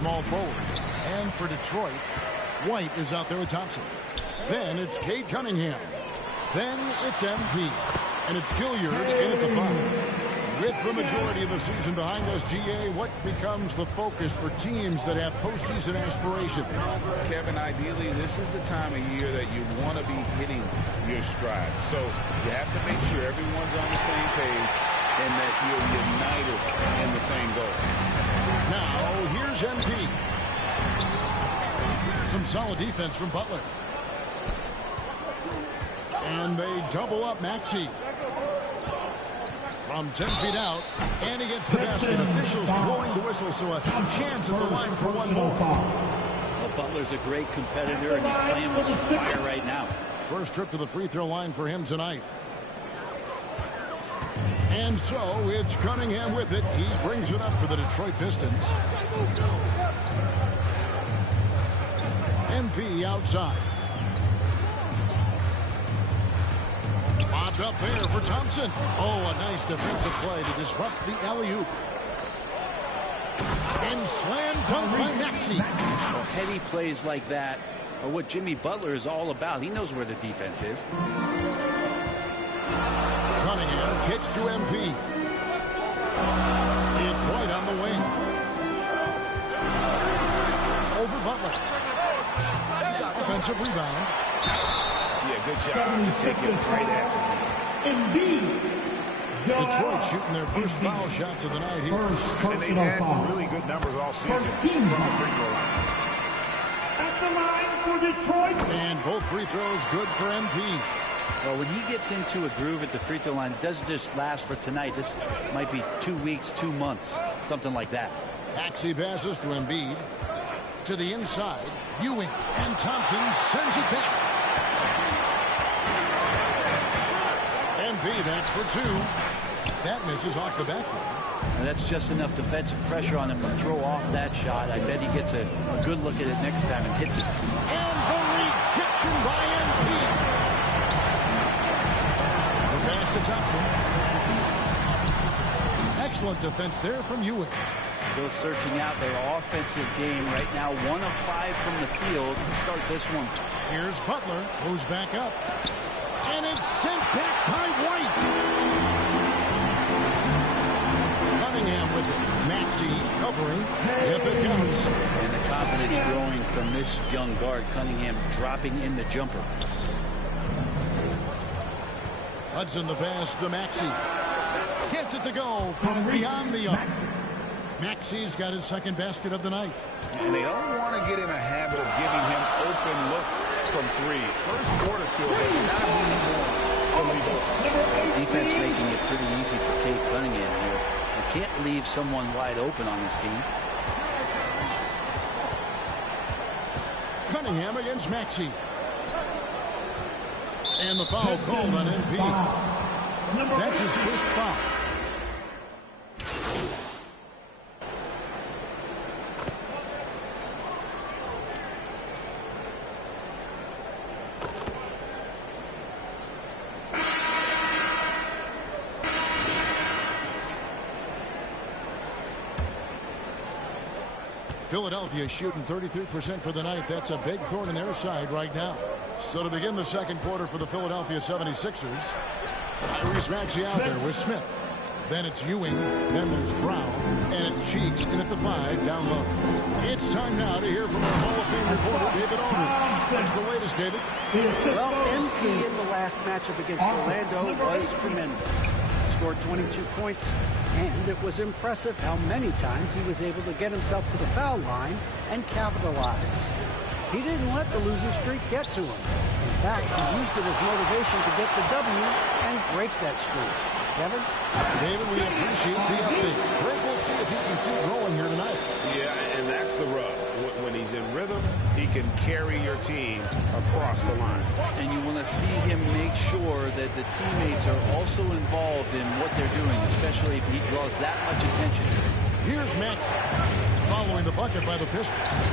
small forward. And for Detroit, White is out there with Thompson. Then it's Cade Cunningham. Then it's MP. And it's Gilliard in at the 5. With the majority of the season behind us, GA, what becomes the focus for teams that have postseason aspirations? Kevin, ideally, this is the time of year that you want to be hitting your stride. So you have to make sure everyone's on the same page and that you're united in the same goal. Now, here's MP. Some solid defense from Butler. And they double up Maxey. From 10 feet out, and he gets the basket. Officials blowing the whistle, so a chance at the line for one more. Well, Butler's a great competitor, and he's playing with some fire right now. First trip to the free throw line for him tonight. And so it's Cunningham with it. He brings it up for the Detroit Pistons. MP outside. Bobbed up there for Thompson. Oh, a nice defensive play to disrupt the alley-oop. And slam dunk by Maxey. Well, heady plays like that are what Jimmy Butler is all about. He knows where the defense is. Cunningham kicks to MP. It's White on the wing. Over Butler. Offensive rebound. Yeah, good job. You take it right after. Detroit shooting their first foul shots of the night here. And they had really good numbers all season from the free throw line. At the line for Detroit. And both free throws good for MP. Well, when he gets into a groove at the free throw line, it doesn't just last for tonight. This might be 2 weeks, 2 months, something like that. Maxey passes to Embiid. To the inside, Ewing, and Thompson sends it back. MP, that's for 2. That misses off the backboard. And that's just enough defensive pressure on him to throw off that shot. I bet he gets a good look at it next time and hits it. And the rejection by MP. The pass to Thompson. Excellent defense there from Ewing. Still searching out their offensive game right now. 1 of 5 from the field to start this one. Here's Butler, goes back up. And it's sent back by White. Cunningham with it. Maxey covering. Yep, it counts. And the confidence growing from this young guard. Cunningham dropping in the jumper. Hudson the pass to Maxey. Gets it to go from beyond the arc. Maxey's got his second basket of the night. And they don't want to get in a habit of giving him open looks from 3. First quarter still, but not anymore from the Defense making it pretty easy for Cade Cunningham here. You can't leave someone wide open on this team. Cunningham against Maxey. And the foul called on MP. That's his first foul. Philadelphia shooting 33% for the night. That's a big thorn in their side right now. So to begin the second quarter for the Philadelphia 76ers, Tyrese Maxey out there with Smith. Then it's Ewing. Then there's Brown. And it's Cheeks in at the 5 down low. It's time now to hear from our Hall of Fame reporter, David Aldridge. What's the latest, David? Well, MC in the last matchup against Orlando was tremendous. Scored 22 points, and it was impressive how many times he was able to get himself to the foul line and capitalize. He didn't let the losing streak get to him. In fact, he used it as motivation to get the W and break that streak. Kevin? David, we appreciate the update. Great, we'll see if he can keep rolling here tonight. Yeah, and that's the rub. When he's in rhythm, he can carry your team across the line. And you want to see him make sure that the teammates are also involved in what they're doing, especially if he draws that much attention. Here's Max following the bucket by the Pistons.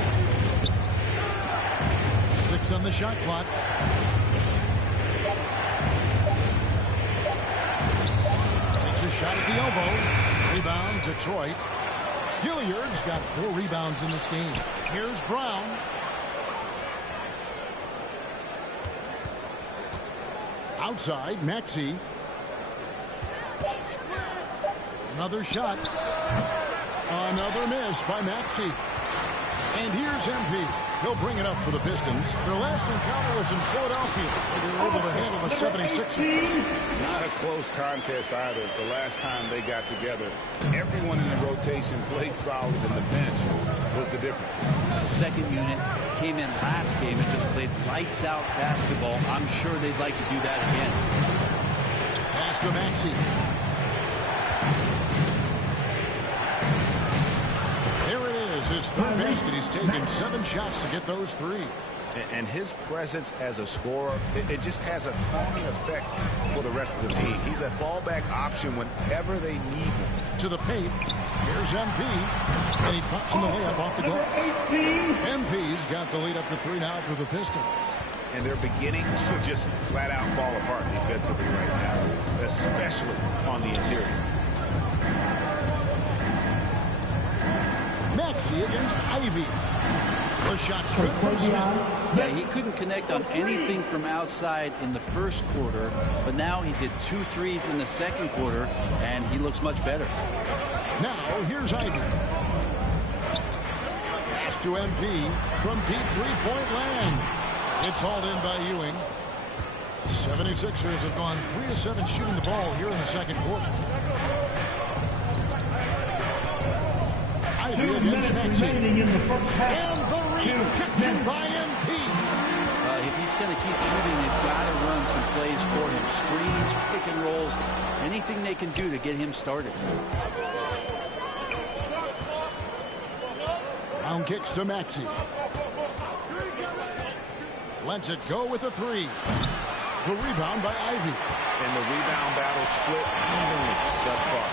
6 on the shot clock. Takes a shot at the elbow. Rebound, Detroit. Gilliard's got 4 rebounds in this game. Here's Brown. Outside, Maxey. Another shot. Another miss by Maxey. And here's MP. He'll bring it up for the Pistons. Their last encounter was in Philadelphia, where they were able to handle the 76ers. Not a close contest either. The last time they got together, everyone in the rotation played solid, and the bench was the difference. The second unit came in last game and just played lights-out basketball. I'm sure they'd like to do that again. Pass to Maxey. His third basket. He's taken 7 shots to get those 3. And his presence as a scorer, it just has a calming effect for the rest of the team. He's a fallback option whenever they need him. To the paint. Here's MP. And he drops in the layup off the glass. MP's got the lead up to 3 now for the Pistons. And they're beginning to just flat out fall apart defensively right now, especially on the interior. Maxey against Ivy. The shot's good from Smith. Yeah, he couldn't connect on anything from outside in the first quarter, but now he's hit 2 threes in the second quarter, and he looks much better. Now, here's Ivy. Pass to MP from deep three-point land. It's hauled in by Ewing. 76ers have gone 3 of 7 shooting the ball here in the second quarter. Ivy against Maxey. In the first half. And the rejection by MP. If he's going to keep shooting, they've got to run some plays for him. Screens, pick and rolls, anything they can do to get him started. Brown kicks to Maxey. Lets it go with a 3. The rebound by Ivy. And the rebound battle split evenly thus far.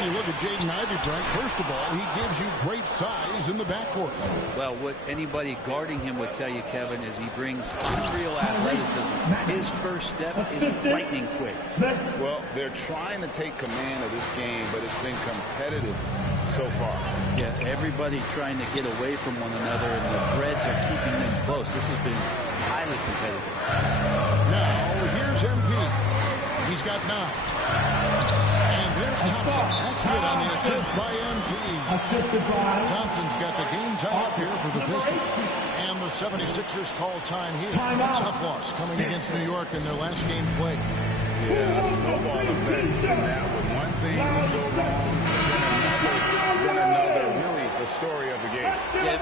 And you look at Jaden Ivey, Brent. First of all, he gives you great size in the backcourt. Well, what anybody guarding him would tell you, Kevin, is he brings unreal athleticism. His first step is lightning quick. Well, they're trying to take command of this game, but it's been competitive so far. Yeah, everybody trying to get away from one another, and the threads are keeping them close. This has been highly competitive. Now, here's MP. He's got 9. And there's Thompson. That's good on the assist by MP. Thompson's got the game tied up here for the Pistons. And the 76ers call time here. A tough loss coming against New York in their last game played. Yeah, a snowball effect in that one. One thing will go wrong, then another. Really the story of the game. Yeah.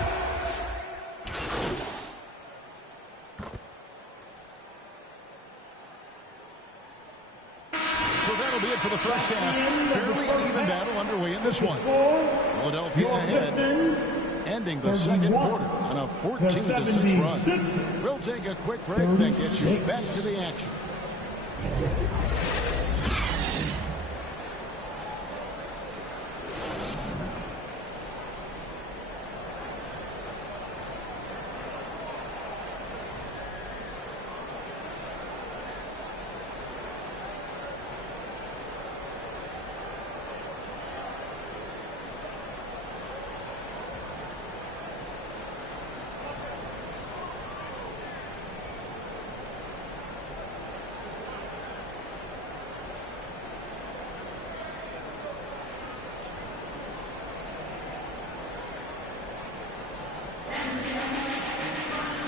So that'll be it for the first half. Fairly even battle underway in this one. Philadelphia ahead, ending the second quarter on a 14-6 run. We'll take a quick break, then get you back to the action.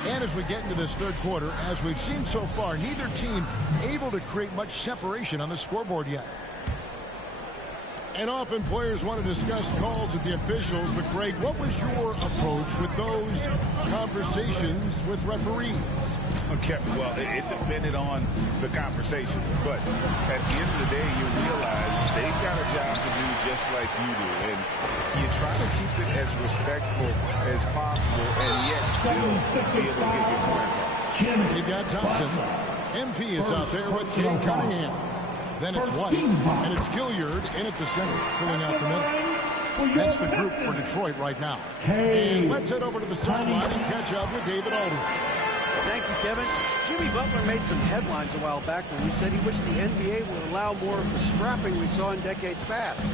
And as we get into this third quarter, as we've seen so far, neither team able to create much separation on the scoreboard yet. And often players want to discuss calls with the officials, but Greg, what was your approach with those conversations with referees? Okay, well, it depended on the conversation, but at the end of the day, you realize they've got a job to do just like you do, and you try to keep it as respectful as possible, and yet still be able to get your point across. You've got Thompson. MP is out there with King Cunningham. Then it's White, and it's Gilliard in at the center, filling out the middle. That's the group for Detroit right now. And let's head over to the sideline and catch up with David Aldridge. Thank you, Kevin. Jimmy Butler made some headlines a while back when he said he wished the NBA would allow more of the scrapping we saw in decades past.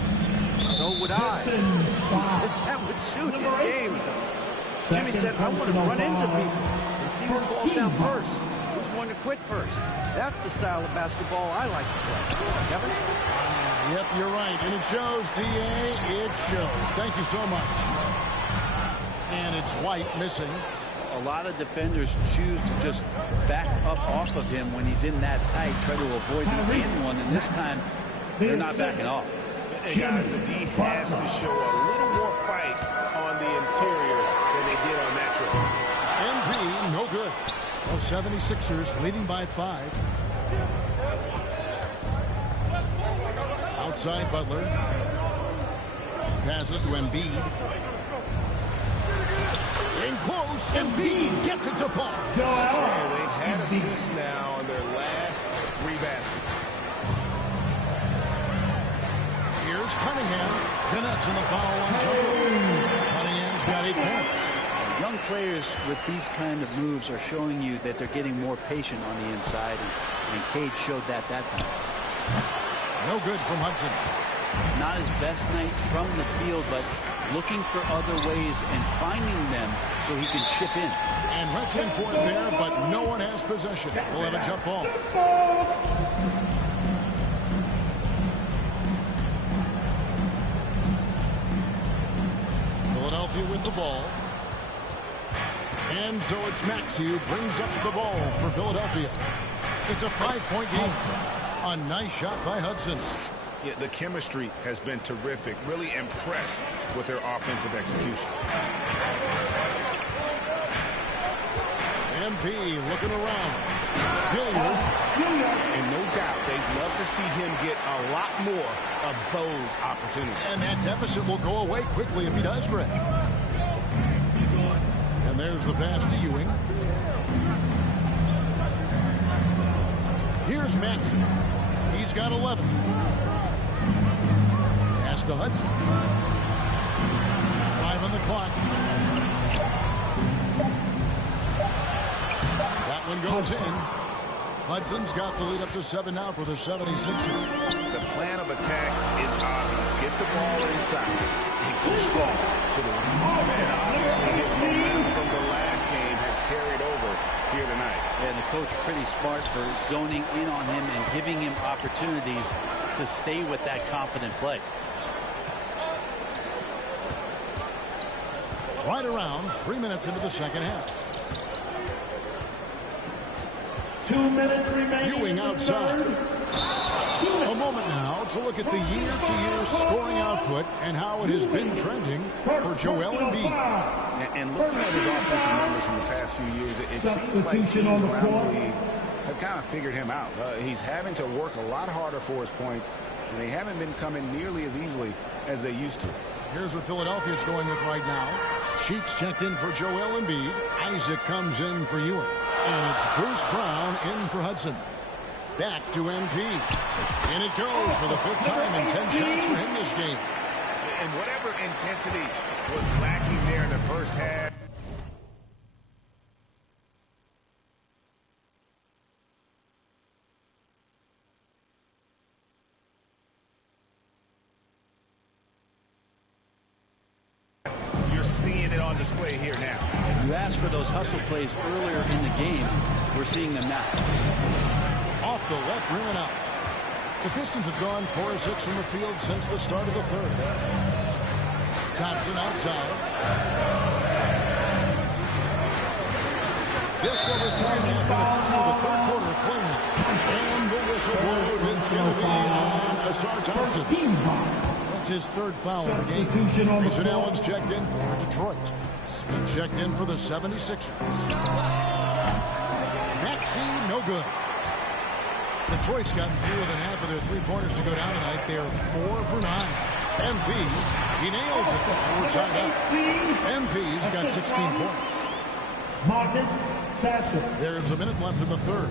So would I. He says that would suit his game. Jimmy said, I want to run into people and see who falls down first. Who's going to quit first? That's the style of basketball I like to play. Kevin? Yep, you're right. And it shows, D.A. It shows. Thank you so much. And it's White missing. A lot of defenders choose to just back up off of him when he's in that tight, try to avoid the in one, and this time they're not backing off. And guys, the D has to show a little more fight on the interior than they did on that trip. MP, no good. The 76ers leading by 5. Outside Butler. Passes to Embiid. In close, Embiid gets it to fall. And they've had assists now on their last 3 baskets. Here's Cunningham. Connects in the foul line. Cunningham's got 8 points. Young players with these kind of moves are showing you that they're getting more patient on the inside, and Cade showed that time. No good from Hudson. Not his best night from the field, but looking for other ways and finding them so he can chip in. And wrestling for it there, but no one has possession. We'll have a jump ball. Philadelphia with the ball. And so it's Maxey who brings up the ball for Philadelphia. It's a 5-point game. A nice shot by Hudson. Yeah, the chemistry has been terrific. Really impressed with their offensive execution. MP looking around. Hilliard. And no doubt they'd love to see him get a lot more of those opportunities. And that deficit will go away quickly if he does, Greg. And there's the pass to Ewing. Here's Maxey. He's got 11. Pass to Hudson. 5 on the clock. That one goes in. Hudson's got the lead up to 7 now for the 76ers. The plan of attack is obvious. Get the ball inside and go strong to the rim. And obviously his momentum from the last game has carried over here tonight. And the coach pretty smart for zoning in on him and giving him opportunities to stay with that confident play. Right around 3 minutes into the second half. 2 minutes remaining. Ewing outside. A moment now to look at the year-to-year scoring output and how it has been trending for Joel Embiid. And looking at his offensive numbers from the past few years, it seems like teams around the league have kind of figured him out. He's having to work a lot harder for his points, and they haven't been coming nearly as easily as they used to. Here's what Philadelphia's going with right now. Sheets checked in for Joel Embiid. Isaac comes in for Ewing. And it's Bruce Brown in for Hudson. Back to MP. And it goes for the 5th time in 10 shots for him this game. And whatever intensity was lacking there in the first half. You're seeing it on display here now. You asked for those hustle plays earlier in the game. We're seeing them now. Off the left rim and out. The Pistons have gone 4 of 6 from the field since the start of the third. Thompson outside. Just over 3.5 minutes through the third quarter of play now. And the whistle blows. It's going to be on Asar Thompson. That's his 3rd foul of the game. Grayson Allen's checked in for Detroit. Smith checked in for the 76ers. Maxey, no good. Detroit's gotten fewer than half of their 3-pointers to go down tonight. They're 4 for 9. MP, he nails it. We're tied up. MP's got 16 points. Marcus Sasser. There's a minute left in the third.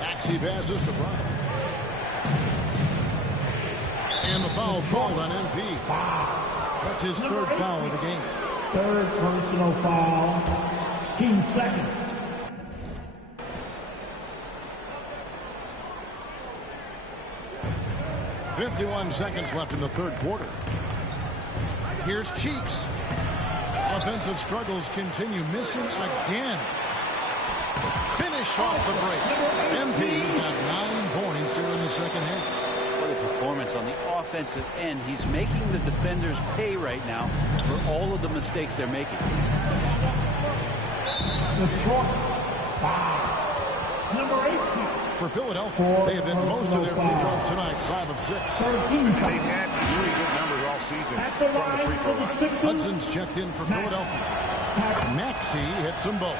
Maxey passes to Brown. And the foul called on MP. That's his 3rd foul of the game. 3rd personal foul. Team 2nd. 51 seconds left in the third quarter. Here's Cheeks. Offensive struggles continue, missing again. Finish off the break. MP's got 9 points here in the second half. What a performance on the offensive end. He's making the defenders pay right now for all of the mistakes they're making. Detroit, 5. Number 18. For Philadelphia, they have hit most of their free throws tonight, 5 of 6. They've had really good numbers all season from the free throw line. Hudson's checked in for Philadelphia. Maxey hits them both.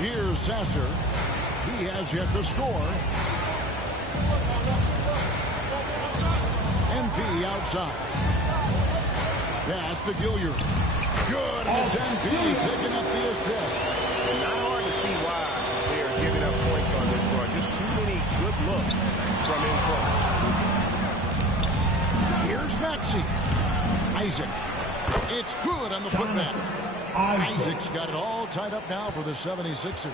Here's Sasser. He has yet to score. MP outside. Pass to Gilliard. Good, and it's MP picking up the assist. And not hard to see why they are giving up points on this run. Just too many good looks from in front. Here's Maxey. Isaac. It's good on the putback. Isaac's got it all tied up now for the 76ers.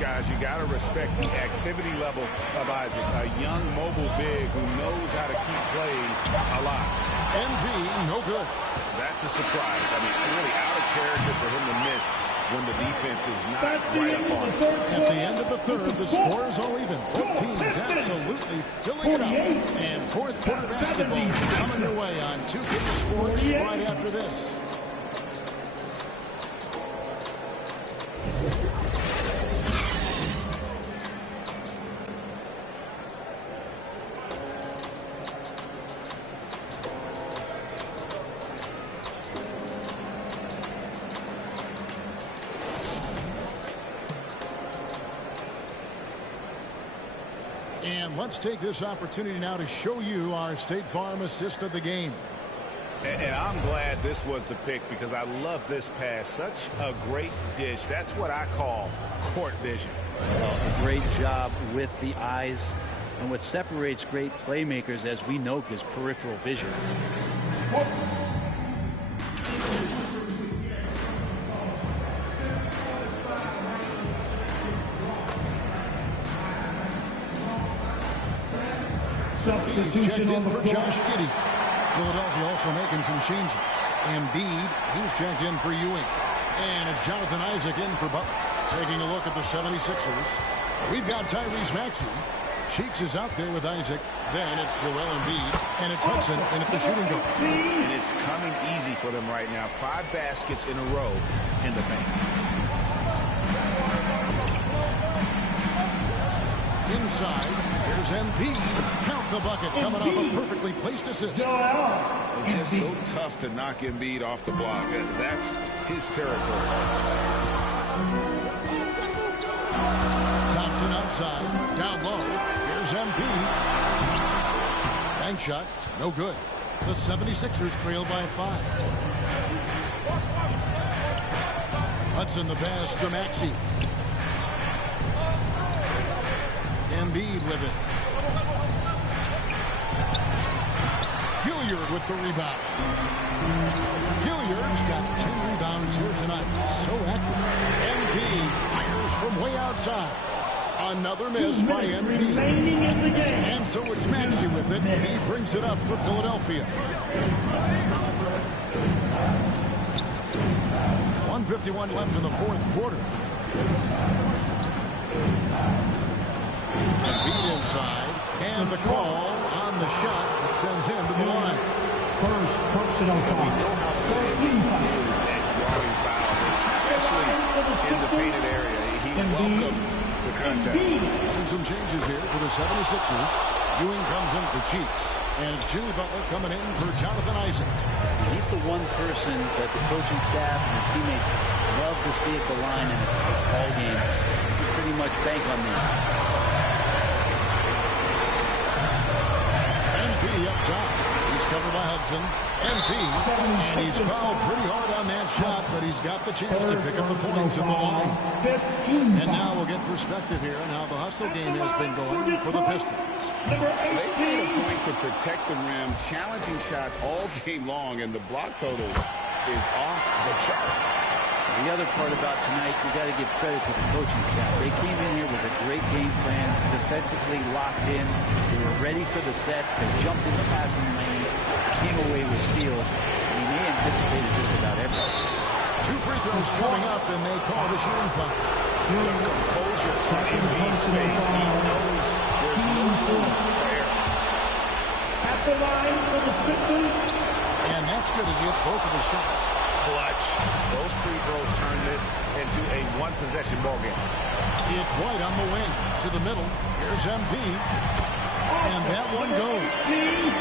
Guys, you got to respect the activity level of Isaac. A young mobile big who knows how to keep plays alive. MP, no good. That's a surprise. I mean, really out of character for him to miss when the defense is not right up on him. At the end of the third, the score is all even. Both teams absolutely filling it up. And fourth quarter basketball coming your way on 2K Sports right after this. And let's take this opportunity now to show you our State Farm assist of the game. And I'm glad this was the pick because I love this pass. Such a great dish. That's what I call court vision. Well, a great job with the eyes. And what separates great playmakers, as we know, is peripheral vision. He's checked in for Josh Giddey. Philadelphia also making some changes. Embiid, he's checked in for Ewing. And it's Jonathan Isaac in for Butler. Taking a look at the 76ers. We've got Tyrese Maxey. Cheeks is out there with Isaac. Then it's Joel Embiid. And it's Hudson in at the shooting guard. And it's coming easy for them right now. 5 baskets in a row in the paint. Inside, here's Embiid. Count the bucket, coming off a perfectly placed assist. It's just so tough to knock Embiid off the block. That's his territory. Thompson outside, down low. Here's Embiid. Bank shot, no good. The 76ers trail by 5. Hudson the pass to Maxey. Embiid with it. Gilliard with the rebound. Gilliard's got 10 rebounds here tonight. So active. MP fires from way outside. Another miss by MP. And so it's Maxey with it. He brings it up for Philadelphia. 1:51 left in the fourth quarter. Embiid inside, and the call on the shot that sends him to the line. First personal foul. We know how good he is at drawing fouls, especially in the painted area. He welcomes the contact. And some changes here for the 76ers. Ewing comes in for Cheeks, and it's Jimmy Butler coming in for Jonathan Isaac. He's the one person that the coaching staff and the teammates love to see at the line in a tight ball game. You pretty much bank on these. MP up top. He's covered by Hudson. MP, and he's fouled pretty hard on that shot, but he's got the chance to pick up the points at the line. And now we'll get perspective here on how the hustle game has been going for the Pistons. They made a point to protect the rim, challenging shots all game long, and the block total is off the charts. The other part about tonight, you got to give credit to the coaching staff. They came in here with a great game plan, defensively locked in. They were ready for the sets. They jumped in the passing lanes, came away with steals. I mean, they anticipated just about everything. 2 free throws coming up, and they call the shooting foul. The composure on Embiid's face. He knows there's no room for error. At the line for the Sixers. And that's good as he hits both of his shots. Clutch. Those free throws turn this into a one-possession ball game. It's White on the wing to the middle. Here's MP. And that one goes,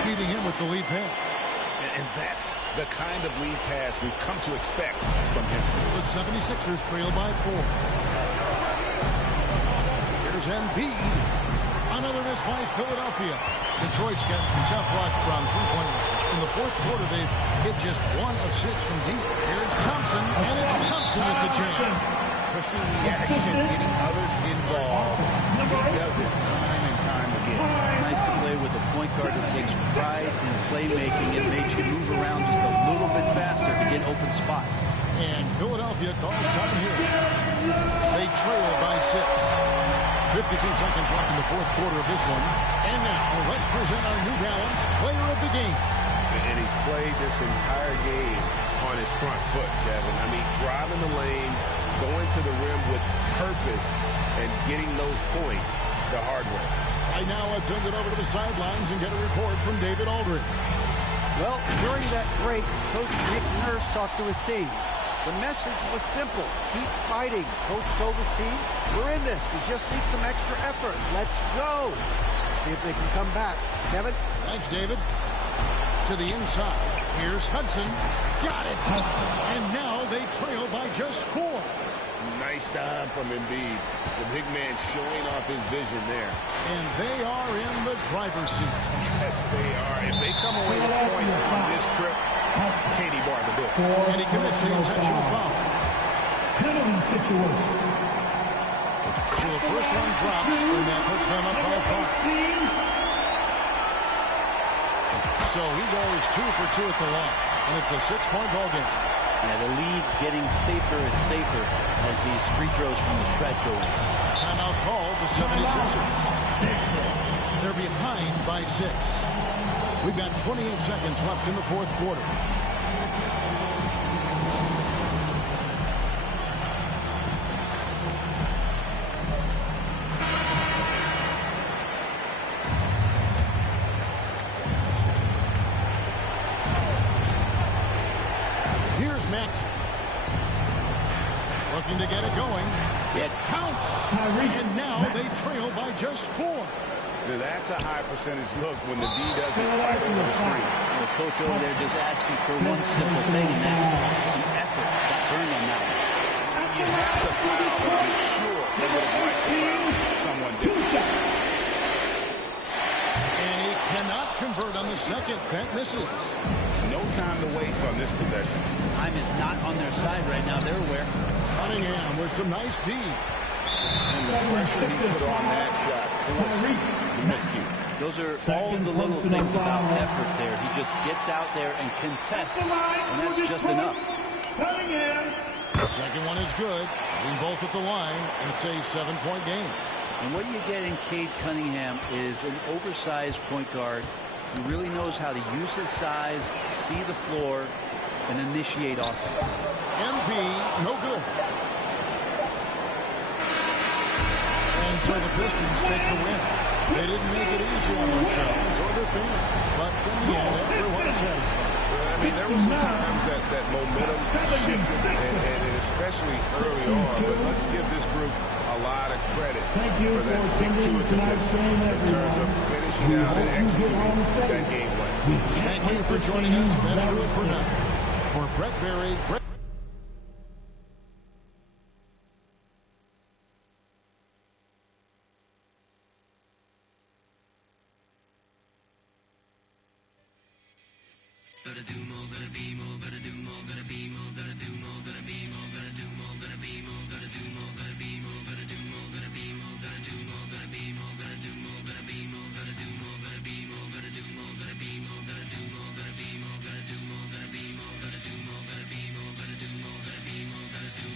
feeding him with the lead pass. And that's the kind of lead pass we've come to expect from him. The 76ers trail by 4. Here's Embiid. Another miss by Philadelphia. Detroit's gotten some tough luck from three-point range. In the fourth quarter, they've hit just 1 of 6 from deep. Here's Thompson, and it's Thompson with the jam. Pushing the action, getting others involved. He does it time and time again. Nice to play with a point guard that takes pride in playmaking and makes you move around just a little bit faster to get open spots. And Philadelphia calls time here. They trail by 6. 52 seconds left in the fourth quarter of this one. And now, let's present our New Balance player of the game. And he's played this entire game on his front foot, Kevin. I mean, driving the lane, going to the rim with purpose, and getting those points the hard way. Right now, let's send it over to the sidelines and get a report from David Aldridge. Well, during that break, Coach Nick Nurse talked to his team. The message was simple. Keep fighting. Coach told his team, we're in this. We just need some extra effort. Let's go. See if they can come back. Kevin? Thanks, David. To the inside. Here's Hudson. Got it. And now they trail by just 4. Nice time from Embiid. The big man showing off his vision there. And they are in the driver's seat. Yes, they are. If they come away with points on this trip, Katie barred the door. And he commits the intentional foul. Penalty situation. So the first one drops, and that puts them up by 5. So he goes 2 for 2 at the line. And it's a 6-point ball game. Yeah, the lead getting safer and safer as these free throws from the stripe go in. Timeout called the 76ers. They're behind by 6. We've got 28 seconds left in the fourth quarter. Here's Max. Looking to get it going. It counts. And now they trail by just 4. Now that's a high percentage look when the D doesn't fight over the screen. The coach over there just asking for one simple thing, and that's some effort. Got burned on that one. You have to foul, but I'm sure they would have liked to foul someone different. And he cannot convert on the second. That misses. No time to waste on this possession. Time is not on their side right now. They're aware. Cunningham with some nice D. And the pressure he put on that shot forced the miscue. Those are all the little things about effort there. He just gets out there and contests, and that's just enough. The second one is good. Being both at the line, and it's a 7-point game. And what you get in Cade Cunningham is an oversized point guard who really knows how to use his size, see the floor, and initiate offense. MP, no good. And so the Pistons take the win. They didn't make it easy on themselves or their fans, but in the end, everyone is satisfied. I mean, there were some times that momentum shifted, and especially early on, but let's give this group a lot of credit for that stick-to-itiveness in terms of finishing out and executing that game plan. Thank you for joining us. That'll do it for now. For Brett Berry, Gotta do more, gotta be more, gotta do more, gotta be more, gotta do more, gotta be more, gotta do more, gotta be more, gotta do more, gotta be more, gotta do more, gotta be more, gotta do more, gotta be more, gotta do more, gotta be more, gotta do more, gotta be more, gotta do more, gotta be more, gotta do more, gotta be more, gotta do more, gotta be more, gotta do more, gotta be more, gotta do more, gotta be more, gotta do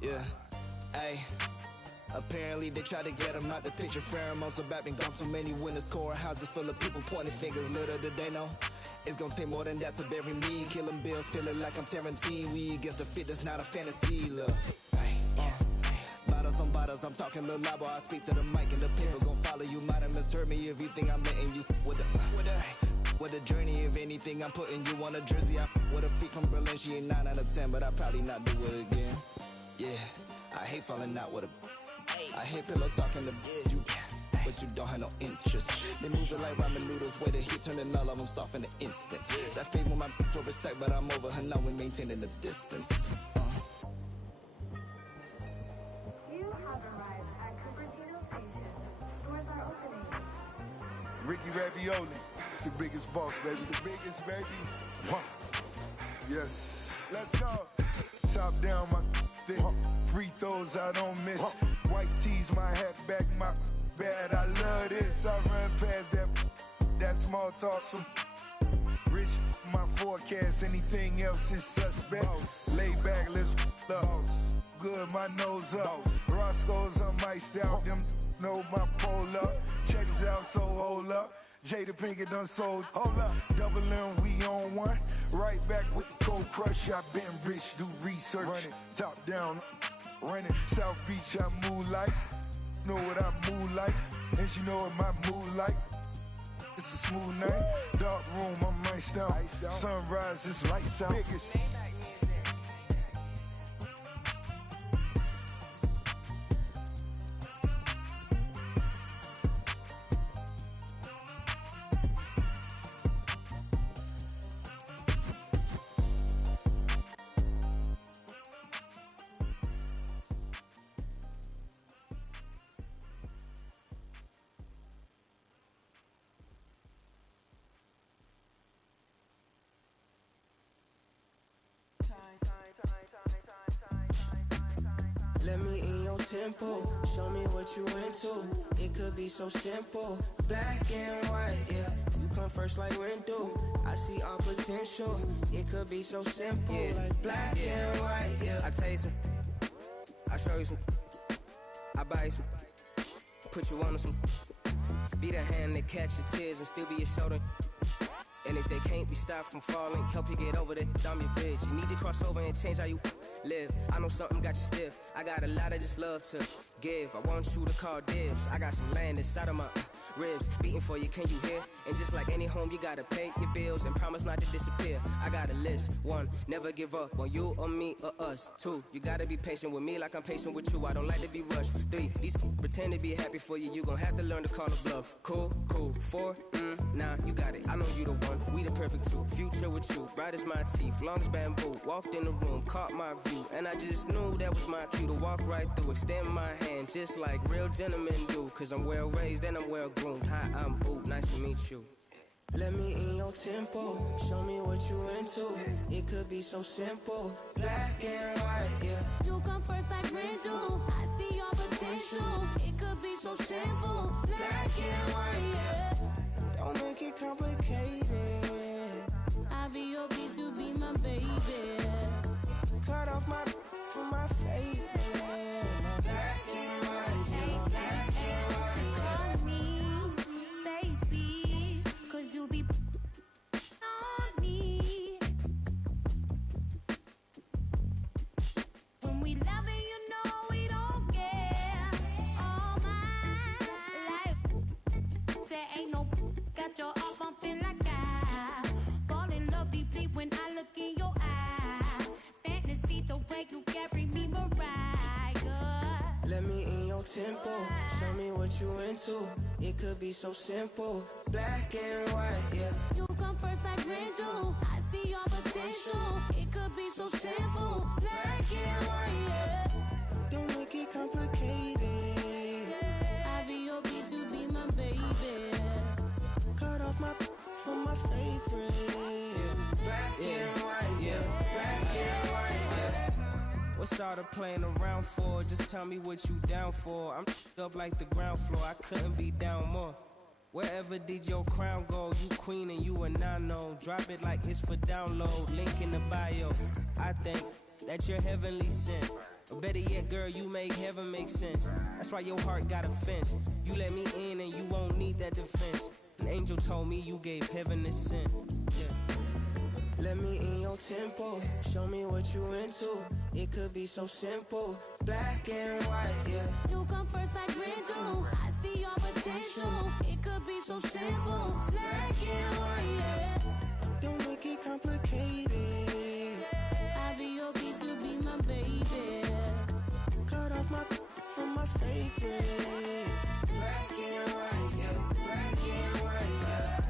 Yeah, hey. Apparently they try to get him out the picture. Pheromones about been gone. Too many winners, courthouses full of people pointing fingers. Little did they know it's gonna take more than that to bury me. Killing bills, feeling like I'm Tarantino. We against the fit, that's not a fantasy. Look, bottles on bottles, I'm talking little labo. I speak to the mic and the people gon' follow you. Might have misheard me if you think I'm letting you with a journey. If anything, I'm putting you on a jersey. I with a feet from Berlin, she ain't 9 out of 10, but I probably not do it again. Yeah, I hate falling out with a. I hate pillow talking to you, but you don't have no interest. They moving like ramen noodles, way the heat turning all of them soft in the instant. That fade with my for a sec, but I'm over her now. We maintaining the distance. You have arrived at Cupertino Station. Doors are opening. Ricky Ravioli, it's the biggest boss, baby. It's the biggest, baby. Yes. Let's go. Top down, my thick. Free throws I don't miss. White tees, my hat back, my bad. I love this. I run past that small talk. Some rich, my forecast. Anything else is suspect. Lay back, let's up. Good, my nose up. Roscoe's, I'm iced out. Them know my pole up. Check this out, so hold up. Jada Pinkett done sold. Hold up. Double M, we on one. Right back with the cold crush. I been rich, do research. Run it, top down. Run it. South Beach, I move like. Know what I move like. And she know what my mood like. It's a smooth night. Dark room, I'm iced out. Sunrise, it's lights out. Biggest. Let me in your tempo, show me what you into. It could be so simple, black and white, yeah. You come first like Rindu, I see all potential. It could be so simple, yeah. Like black and white, yeah. I tell you some, I show you some, I buy you some, put you on some. Be the hand that catch your tears and still be your shoulder. And if they can't be stopped from falling, help you get over that, I'm your bridge. You need to cross over and change how you live. I know something got you stiff. I got a lot of just love to give. I want you to call dibs. I got some land inside of my ribs beating for you, can you hear? And just like any home, you gotta pay your bills and promise not to disappear. I got a list. 1, never give up on you or me or us. 2, you gotta be patient with me like I'm patient with you. I don't like to be rushed. 3, these pretend to be happy for you. You gon' have to learn to call a bluff. Cool. 4, nah, you got it. I know you the one. We the perfect two. Future with you, bright as my teeth, long as bamboo. Walked in the room, caught my view, and I just knew that was my cue to walk right through. Extend my hand, just like real gentlemen do. Cause I'm well raised and I'm well groomed. Hi, I'm Boop, nice to meet you. Let me in your tempo, show me what you into. It could be so simple, black and white, yeah. You come first like Rindu, I see your potential. It could be so simple, black and white, yeah. Don't make it complicated. I'll be your bitch, you be my baby. Cut off my for my favorite. Black and white, yeah. Black and white. So call me, baby, cause you be on me. When we loving, you know we don't care. All my life, say ain't no got your all bumping like I fall in love deeply when I look in your eyes. tempo. Show me what you into. It could be so simple. Black and white, yeah. You come first like rain do. I see your potential. It could be so simple. Black and white, yeah. Don't make it complicated. I be your piece, you be my baby. Cut off my for my favorite. Black and white, yeah. Black and white, yeah. What's all the playing around for? Just tell me what you down for. I'm up like the ground floor. I couldn't be down more. Wherever did your crown go? You queen and you a nano. Drop it like it's for download. Link in the bio. I think that you're heavenly sent. Or better yet, girl, you make heaven make sense. That's why your heart got a fence. You let me in and you won't need that defense. An angel told me you gave heaven a scent. Yeah. Let me in your tempo. Show me what you into. It could be so simple. Black and white, yeah. You come first like rain do. I see your potential. It could be so simple. Black and white, yeah. Don't make it complicated. I be your piece, you be my baby. Cut off my from my favorite. Black and white, yeah. Black and white, yeah.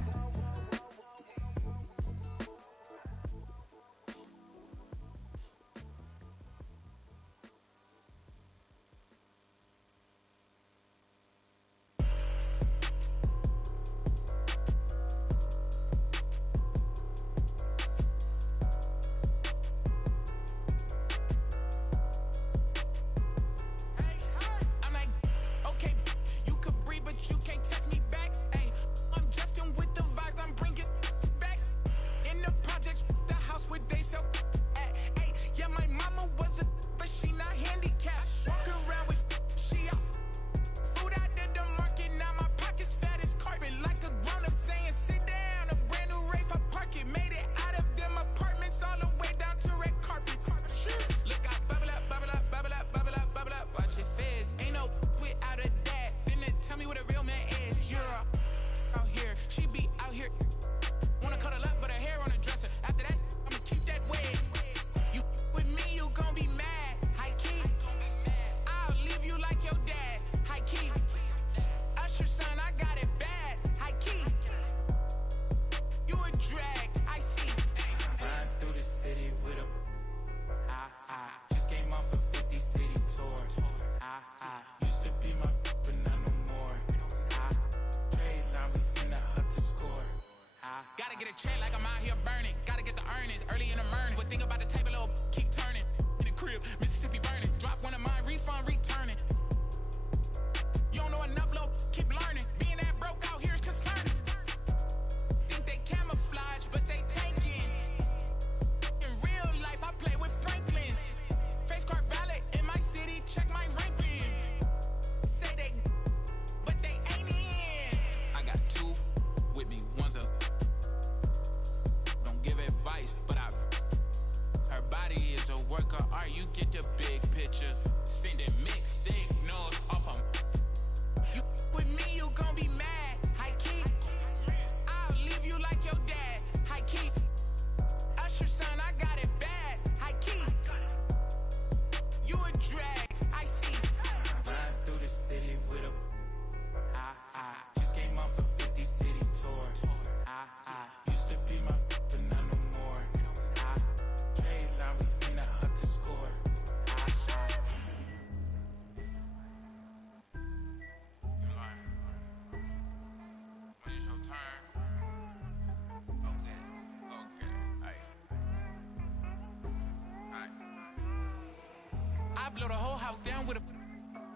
I blow the whole house down with a.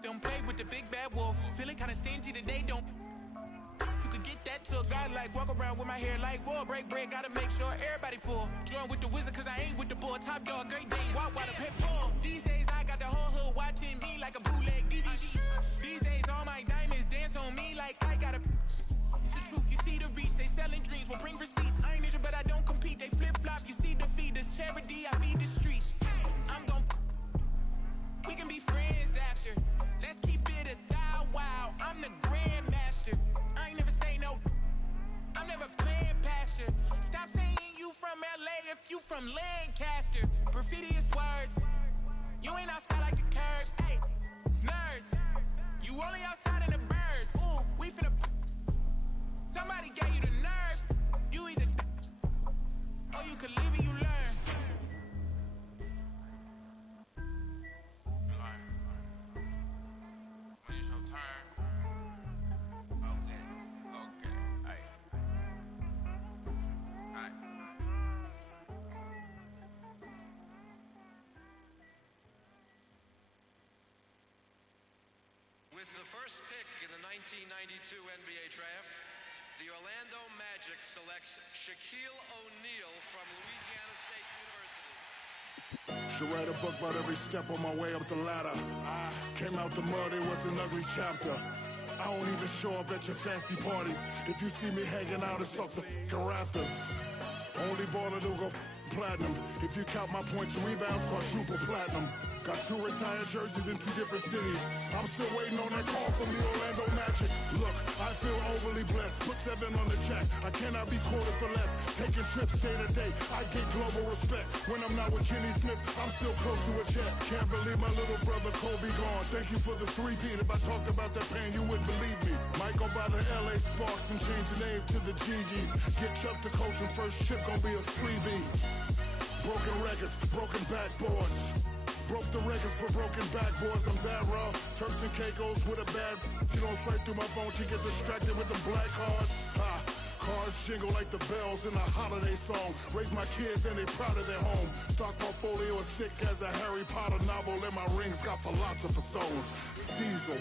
Don't play with the big bad wolf. Feeling kinda stingy today, don't. You could get that to a guy like walk around with my hair like wool. Break bread, gotta make sure everybody full. Join with the wizard, cause I ain't with the bull. Top dog, great day, walk while the pit full. These days I got the whole hood watching me like a bootleg DVD. These days all my diamonds dance on me like I got a. The truth, you see the reach, they selling dreams, will bring receipts. I ain't ninja, but I don't compete, they flip-flop. You see the feeders, charity, I feed the streets. I'm gon' we can be friends after. Let's keep it a thou wow. I'm the grandmaster. I ain't never say no. I'm never playing pastor. Stop saying you from LA if you from Lancaster. Graffiti is words. You ain't outside like the curb. Hey, nerds. You only outside in the birds. Ooh, we finna. Somebody gave you the nerve. You either or you could live and you learn. When it's your turn. Okay. Aight. With the first pick in the 1992 NBA draft, the Orlando Magic selects Shaquille O'Neal from Louisiana State University. Should write a book about every step on my way up the ladder. I came out the mud, it was an ugly chapter. I don't even show up at your fancy parties. If you see me hanging out, it's off the rafters. Only baller to go platinum. If you count my points and rebounds, quadruple platinum. Got 2 retired jerseys in 2 different cities. I'm still waiting on that call from the Orlando Magic. Look, I feel overly blessed. Put 7 on the check. I cannot be quoted for less. Taking trips day to day. I get global respect. When I'm not with Kenny Smith, I'm still close to a jet. Can't believe my little brother Kobe gone. Thank you for the 3-peat. If I talked about that pain, you wouldn't believe me. Might go by the LA Sparks and change the name to the GGs. Get Chuck to coach and first ship gonna be a freebie. Broken records, broken backboards. Broke the records for broken backboards. I'm that raw. Turks and Caicos with a bad. She don't swipe through my phone. She get distracted with the black cards. Ha! Cars jingle like the bells in a holiday song. Raise my kids and they proud of their home. Stock portfolio as thick as a Harry Potter novel. And my rings got philosopher stones. Diesel.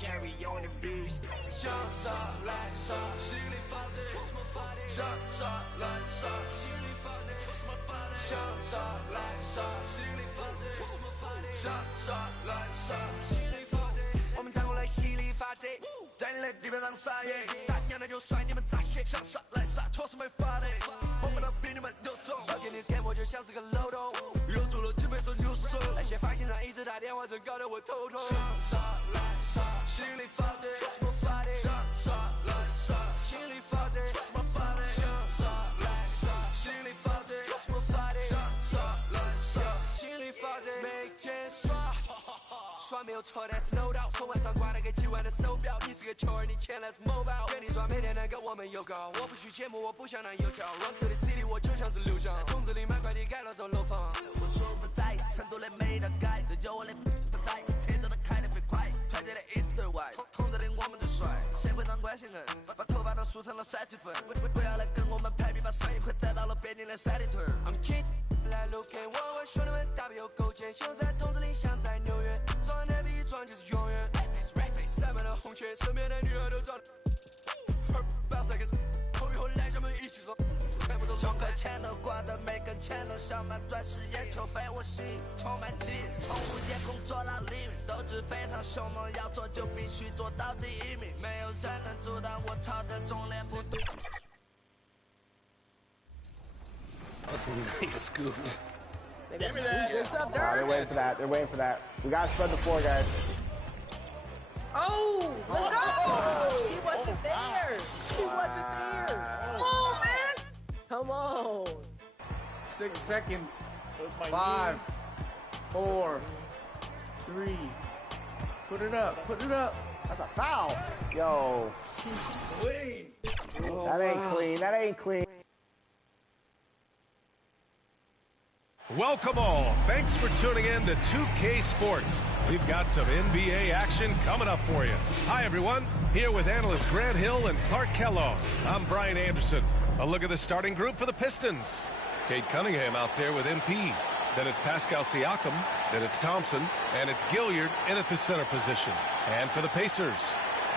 Gary on the beast. Shot like shot, she live for the trust my father. Shot like shot, she live for the trust my father. Shot like shot, she live for the trust my father. Shot like shot, she live for the。我们站过来犀利发电，在你的地板上撒野，大娘的就甩你们杂血，想杀来杀，确实没法的，我们都比你们有种。要给你 scan 我就像是个漏洞，又做了几倍手扭手，那些发现上一直打电话，真搞得我头痛。杀来杀，心里发的，什么发的？杀来杀，心里发的，什么发的？杀来杀，心里发的，什么发的？杀来杀，心里发的，每天刷。刷没有错 ，That's no doubt。从晚上挂了个几万的手表，你是个球儿，你钱 Let's mobile。给你赚每天能跟我们有搞，我不去节目，我不想当油条。Run to the city， 我就像是流向。筒子里买快递盖了栋楼房。我说不在，成都的没得改，这就我的不在，车子都开得飞快，团结的一对外，筒子里我们最帅。社会上关系人，把头发都梳成了3级粉，不要来跟我们排比，把生意快宰到了北京的三里屯。I'm king。来路给我兄弟们大笔有勾践，想在筒子里想在纽约，撞的比撞就是永远。塞满了红圈，身边的女孩都长得。后以后来咱们一起做，钟馗前头挂的每根钱都镶满钻石，眼球被我吸引，充满记忆，从午夜工作到黎明，斗志非常凶猛，要做就必须做到第1名，没有人能阻挡我朝着终点不动。That's a nice scoop. Give me that. What's up, Dirk? They're waiting for that. They're waiting for that. We gotta spread the floor, guys. Oh, let's go! He wasn't there. He wasn't there. Oh, man. Come on. 6 seconds. 5, 4, 3. Put it up. Put it up. That's a foul. Yo. Clean. That ain't clean. That ain't clean. Welcome all. Thanks for tuning in to 2K Sports. We've got some NBA action coming up for you. Hi, everyone. Here with analysts Grant Hill and Clark Kellogg. I'm Brian Anderson. A look at the starting group for the Pistons. Kate Cunningham out there with MP. Then it's Pascal Siakam. Then it's Thompson. And it's Gilliard in at the center position. And for the Pacers,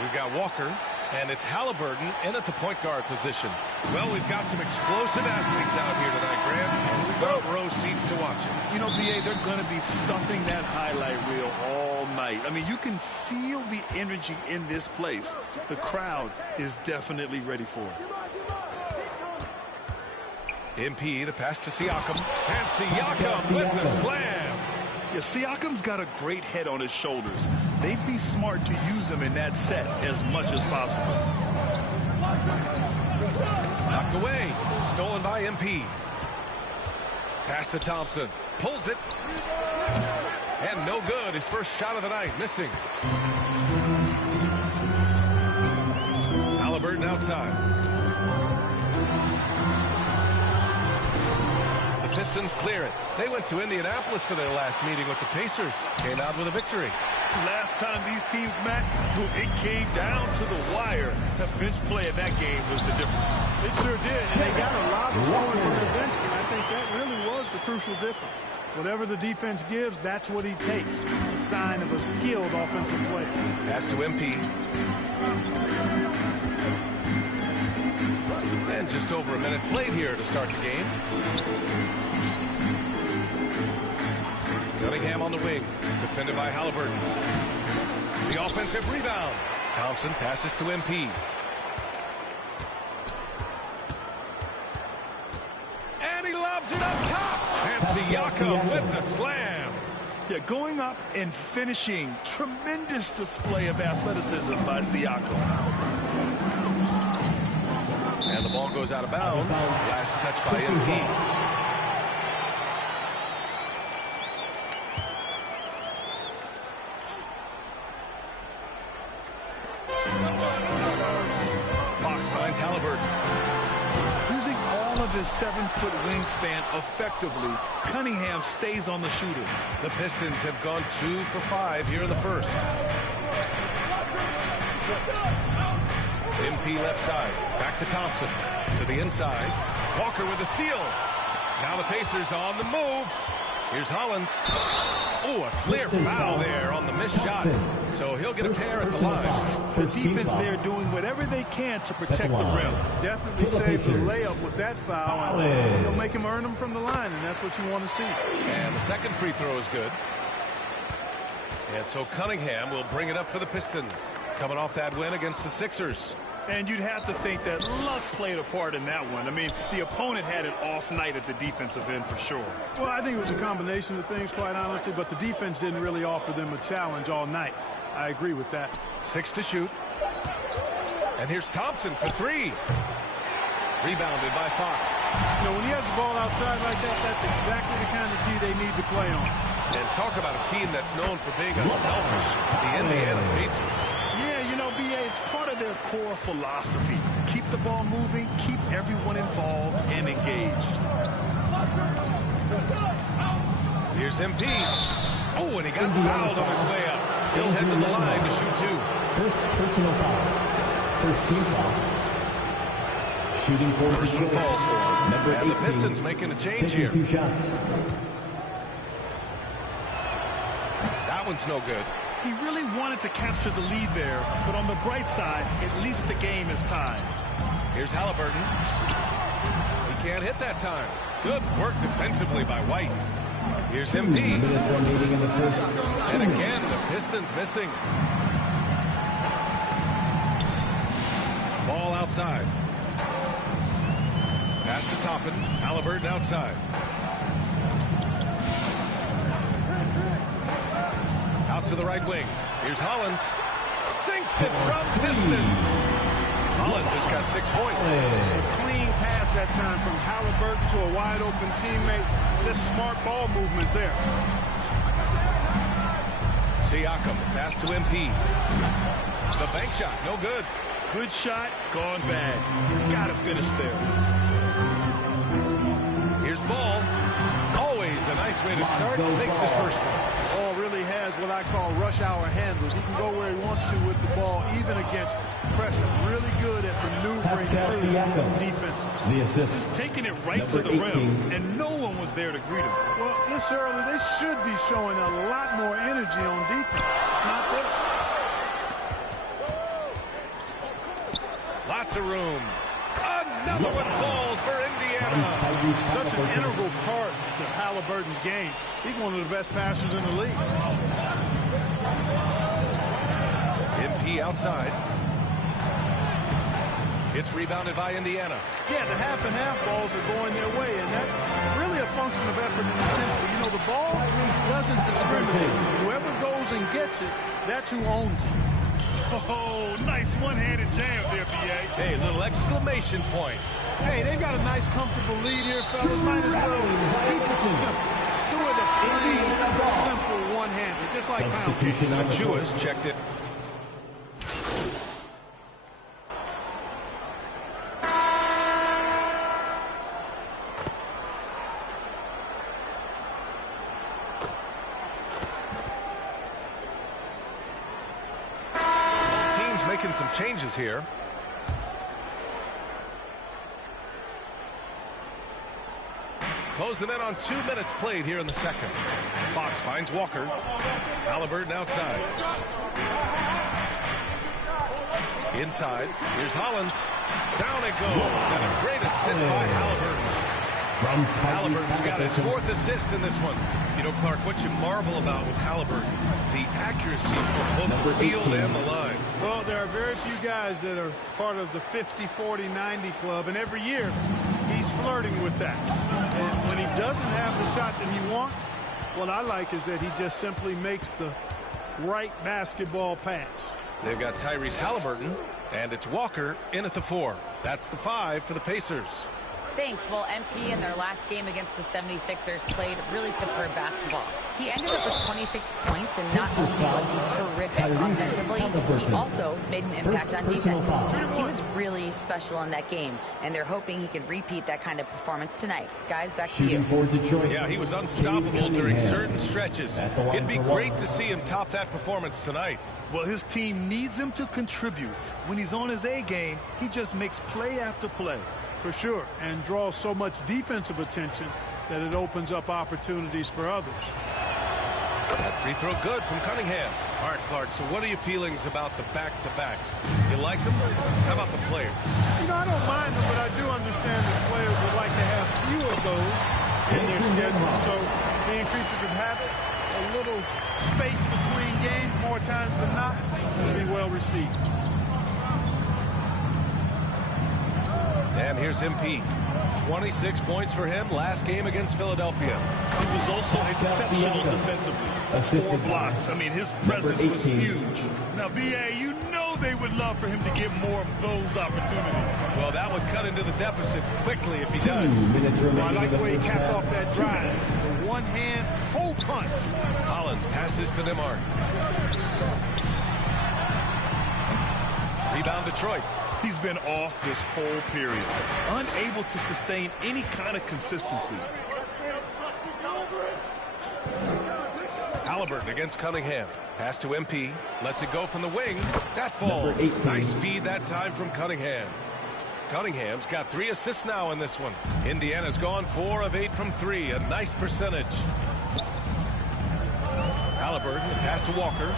we've got Walker. And it's Halliburton in at the point guard position. Well, we've got some explosive athletes out here tonight, Grant. And front row seats to watch it. You know, BA, they're going to be stuffing that highlight reel all night. I mean, you can feel the energy in this place. The crowd is definitely ready for it. MP, the pass to Siakam. And Siakam with the slam. Yeah, Siakam's got a great head on his shoulders. They'd be smart to use him in that set as much as possible. Knocked away. Stolen by MP. Pass to Thompson. Pulls it. And no good. His first shot of the night. Missing. Halliburton outside. The Pistons clear it. They went to Indianapolis for their last meeting with the Pacers. Came out with a victory. Last time these teams met, it came down to the wire. The bench play in that game was the difference. It sure did, and they got a lot of scoring from their bench, and I think that really was the crucial difference. Whatever the defense gives, that's what he takes. A sign of a skilled offensive player. Pass to MP. And just over a minute played here to start the game. Cunningham on the wing, defended by Halliburton. The offensive rebound. Thompson passes to MP. And he lobs it up top. And Siakam with the slam. Yeah, going up and finishing. Tremendous display of athleticism by Siakam. And the ball goes out of bounds. Last touch by MP. Halliburton. Using all of his 7-foot wingspan effectively, Cunningham stays on the shooter. The Pistons have gone 2 for 5 here in the first. MP left side. Back to Thompson. To the inside. Walker with the steal. Now the Pacers on the move. Here's Hollins. Oh, a clear foul there on the missed shot. So he'll get a pair at the line. The defense there doing whatever they can to protect the rim. Definitely save the layup with that foul. And he'll make him earn them from the line, and that's what you want to see. And the second free throw is good. And so Cunningham will bring it up for the Pistons. Coming off that win against the Sixers. And you'd have to think that luck played a part in that one. I mean, the opponent had an off night at the defensive end for sure. Well, I think it was a combination of things, quite honestly, but the defense didn't really offer them a challenge all night. I agree with that. 6 to shoot. And here's Thompson for 3. Rebounded by Fox. You know, when he has the ball outside like that, that's exactly the kind of D they need to play on. And talk about a team that's known for being unselfish. The Indiana Pacers. Yeah, you know, BA, it's part of their core philosophy. Keep the ball moving, keep everyone involved and engaged. Here's MP. Oh, and he got fouled on his way up. He'll head to the line to shoot 2. First personal foul. First team foul. Shooting for personal falls for him. Number 18. And the Pistons making a change here. 2 shots. That one's no good. He really wanted to capture the lead there, but on the bright side, at least the game is tied. Here's Halliburton. He can't hit that time. Good work defensively by White. Here's MP. And again, the Pistons missing. Ball outside. Pass to Toppin. Halliburton outside. Out to the right wing. Here's Hollins. Sinks it from distance. Hollins has got 6 points. A clean pass that time from Halliburton to a wide open teammate. Just smart ball movement there. Siakam, pass to MP. The bank shot, no good. Good shot, gone bad. Gotta finish there. Here's Ball. Always a nice way to start. Makes his first one. Ball really has what I call rush hour handles. He can go where he wants to with the ball, even against pressure. Really good at maneuvering through defenses. The assist. Just taking it right to the rim, and no one was there to greet him. Well, this early, they should be showing a lot more energy on defense. It's not there. Lots of room. Another one falls for Indiana. Such an integral part to Halliburton's game. He's one of the best passers in the league. MP outside. It's rebounded by Indiana. Yeah, the half and half balls are going their way, and that's really a function of effort and intensity. You know, the ball doesn't discriminate. Whoever goes and gets it, that's who owns it. Oh, nice one-handed jam there, B.A. Hey, little exclamation point. Hey, they've got a nice, comfortable lead here, fellas. Might as well keep it simple. Do it a plain, simple one-hander, just like pound cake. Achua's checked it. Making some changes here. Close the net on 2 minutes played here in the second. Fox finds Walker. Halliburton outside. Inside. Here's Hollins. Down it goes. And a great assist by Halliburton. Halliburton's got his 4th assist in this one. You know, Clark, what you marvel about with Halliburton, the accuracy from both the field and the line. Well, there are very few guys that are part of the 50, 40, 90 club, and every year he's flirting with that. And when he doesn't have the shot that he wants, what I like is that he just simply makes the right basketball pass. They've got Tyrese Halliburton, and it's Walker in at the 4. That's the 5 for the Pacers. Thanks. Well, MP in their last game against the 76ers played really superb basketball. He ended up with 26 points, and not only was he terrific offensively, he also made an impact on defense. He was really special in that game, and they're hoping he can repeat that kind of performance tonight. Guys, back to you. Yeah, he was unstoppable during certain stretches. It'd be great to see him top that performance tonight. Well, his team needs him to contribute. When he's on his A game, he just makes play after play. For sure, and draws so much defensive attention that it opens up opportunities for others. That free throw good from Cunningham. All right, Clark, so what are your feelings about the back-to-backs? You like them? How about the players? You know, I don't mind them, but I do understand that players would like to have few of those in their schedule. So the increases of habit, a little space between games more times than not, will be well received. And here's MP. 26 points for him last game against Philadelphia. He was also exceptional defensively. 4 blocks. I mean, his presence was huge. Now, B.A., you know they would love for him to get more of those opportunities. Well, that would cut into the deficit quickly if he does. I like the way he capped off that drive. The one-hand hole punch. Hollins passes to Nembhard. Rebound Detroit. He's been off this whole period, unable to sustain any kind of consistency. Halliburton against Cunningham. Pass to MP. Lets it go from the wing. That falls. Nice feed that time from Cunningham. Cunningham's got 3 assists now in this one. Indiana's gone 4 of 8 from 3. A nice percentage. Halliburton pass to Walker.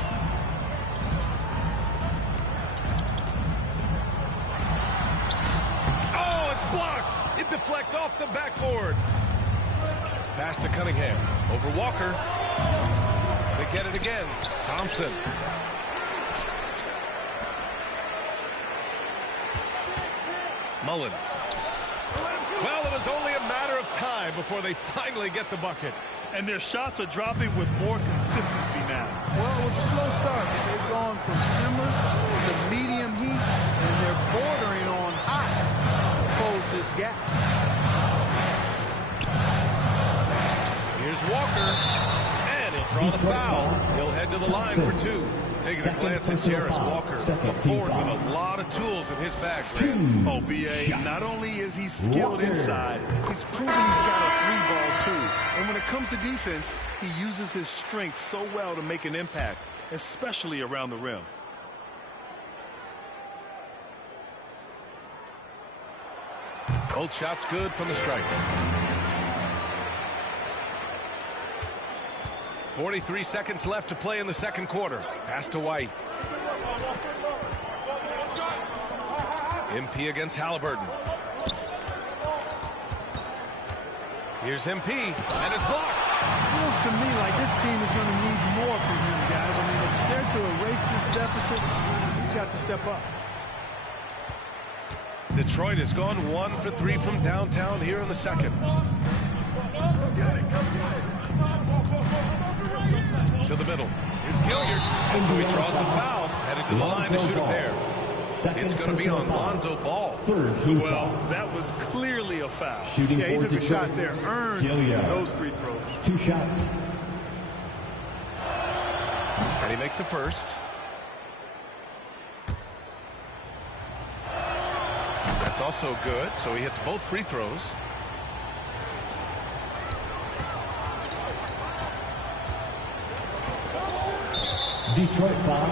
Blocked. It deflects off the backboard. Pass to Cunningham. Over Walker. They get it again. Thompson. Mullins. Well, it was only a matter of time before they finally get the bucket. And their shots are dropping with more consistency now. Well, it was a slow start, but they've gone from simmer to medium heat, and they're bordering on hot. Close this gap. Here's Walker, and he'll draw the foul. He'll head to the line for 2. Taking a glance at Jarris Walker, a forward with a lot of tools in his bag. Oh, B.A., not only is he skilled inside, he's proven he's got a 3-ball too. And when it comes to defense, he uses his strength so well to make an impact, especially around the rim. Both shots good from the striker. 43 seconds left to play in the second quarter. Pass to White. MP against Halliburton. Here's MP, and it's blocked. Feels to me like this team is going to need more from him, guys. I mean, if they're to erase this deficit, he's got to step up. Detroit has gone 1 for 3 from downtown here in the second. To the middle. Here's Gilliard. And so he draws the foul. Headed to the line to shoot a pair. It's going to be on Lonzo Ball. Well, that was clearly a foul. Yeah, he took a shot there. Earned those free throws. 2 shots. And he makes the first. That's also good. So he hits both free throws. Detroit foul.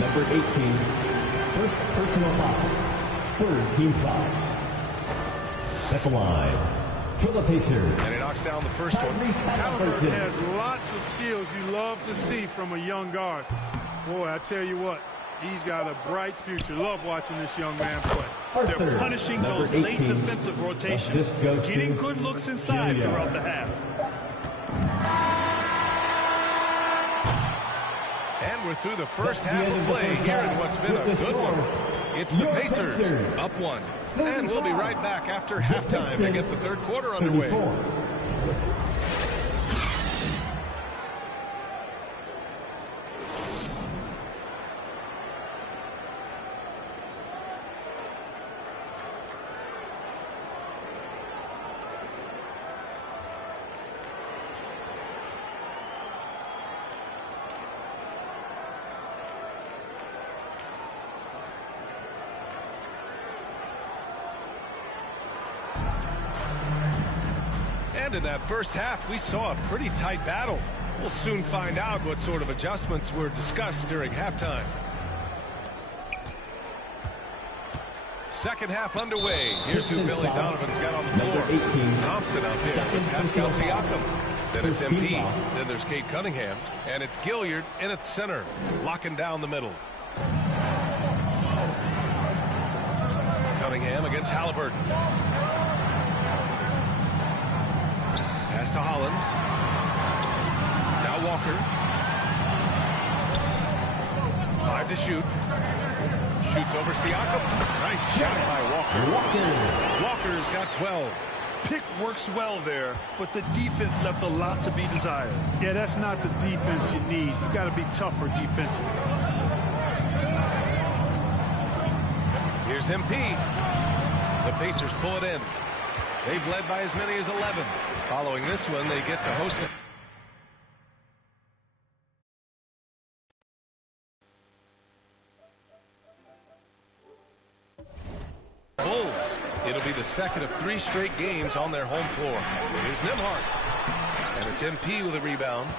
Number 18. First personal foul. 3rd team foul. At the line for the Pacers. And he knocks down the first one. Halliburton has lots of skills you love to see from a young guard. Boy, I tell you what, he's got a bright future. Love watching this young man play. They're punishing those late defensive rotations, getting good looks inside throughout the half. And we're through the first half of play here in what's been a good one. It's the Pacers up 1. And we'll be right back after halftime to get the third quarter underway. And in that first half, we saw a pretty tight battle. We'll soon find out what sort of adjustments were discussed during halftime. Second half underway. Here's who Billy Donovan's got on the floor. 18. Thompson out there with Pascal Siakam. Then it's MP. Then there's Cade Cunningham. And it's Gilliard in at center, locking down the middle. Cunningham against Halliburton. Pass to Hollins. Now Walker. 5 to shoot. Shoots over Siakam. Nice shot by Walker. Walker's got 12. Pick works well there, but the defense left a lot to be desired. Yeah, that's not the defense you need. You got to be tougher defensively. Here's MP. The Pacers pull it in. They've led by as many as 11. Following this one, they get to host it. Bulls. It'll be the second of 3 straight games on their home floor. Here's Nembhard. And it's MP with a rebound.